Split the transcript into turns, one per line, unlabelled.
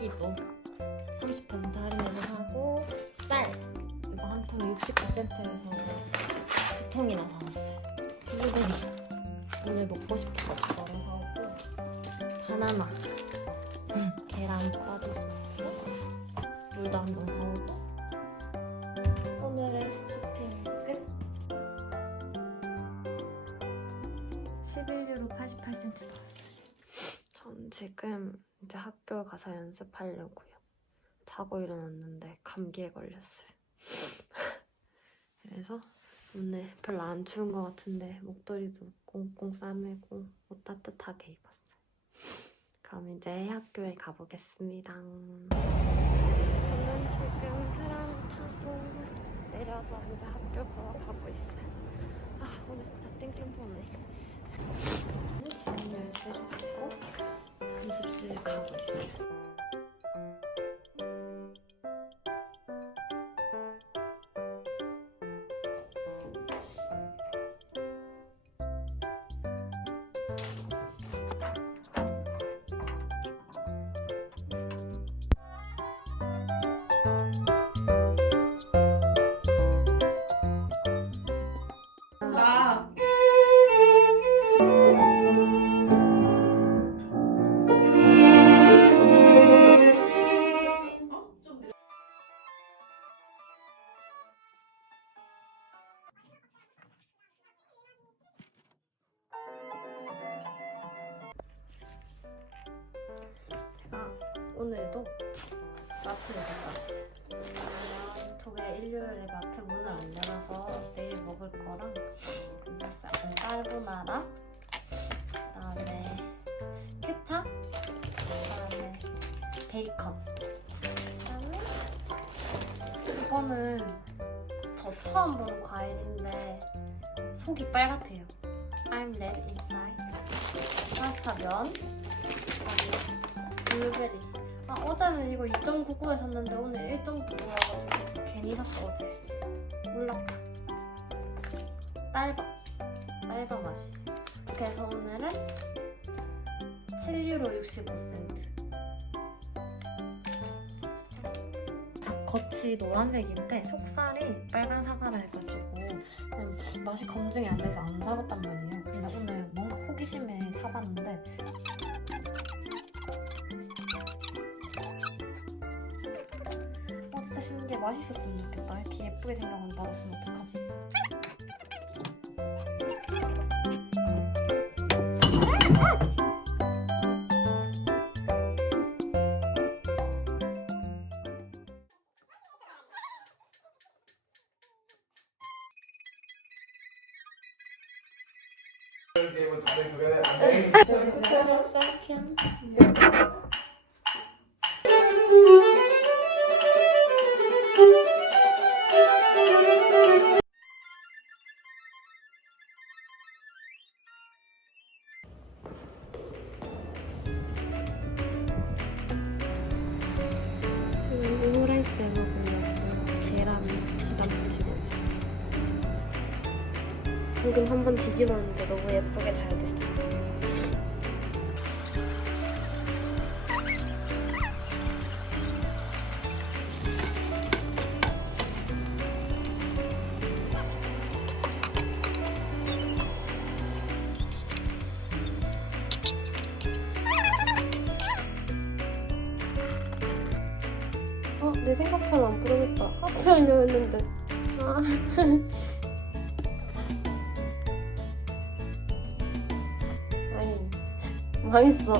소고기도 30% 할인해서 사고 쌀. 이거 한 통에 69센트에서 두 통이나 사왔어요. 블루베리 오늘 먹고 거 없어서 사오고 바나나 계란 빠져서 물도 한 번 사오고. 오늘의 쇼핑 끝. 11유로 88센트 나왔어요. 전 지금 이제 학교 가서 연습하려고요 자고 일어났는데 감기에 걸렸어요 그래서 오늘 별로 안 추운 것 같은데 목도리도 꽁꽁 싸매고 옷 따뜻하게 입었어요 그럼 이제 학교에 가보겠습니다 저는 지금 트램 타고 내려서 이제 학교 걸어가고 있어요. 아 오늘 진짜 땡땡 부었네. 지금 열쇠를 받고 연습실 가고 있어요. 마트를 갔다. 왜냐면 독일 일요일에 마트 문을 안 열어서 내일 먹을 거랑 끝났어요. 깔보나라, 그다음에 케찹, 그다음에 베이컨. 그다음에 이거는 저 처음 보는 과일인데 속이 빨갛대요. I'm red inside. 파스타 면, 그다음에 블루베리. 아 어제는 이거 2.99에 샀는데 오늘 1.99여가지고 괜히 샀어 어제. 몰랐다. 딸바. 딸바 맛이. 그래서 오늘은 7유로 65센트. 겉이 노란색인데 속살이 빨간 사과라 해가지고 맛이 검증이 안 돼서 안 사봤단 말이에요. 어 진짜 신기해 맛있었으면 좋겠다. 이렇게 예쁘게 생각하면 맛없으면 어떡하지? 해 먹으려고 계란 지단 붙이고 있어요. 방금 한 번 뒤집었는데 너무 예쁘게 잘 됐어. 어, 내 생각처럼 안 부르겠다. 하트 하려 했는데. 아. 아니, 망했어.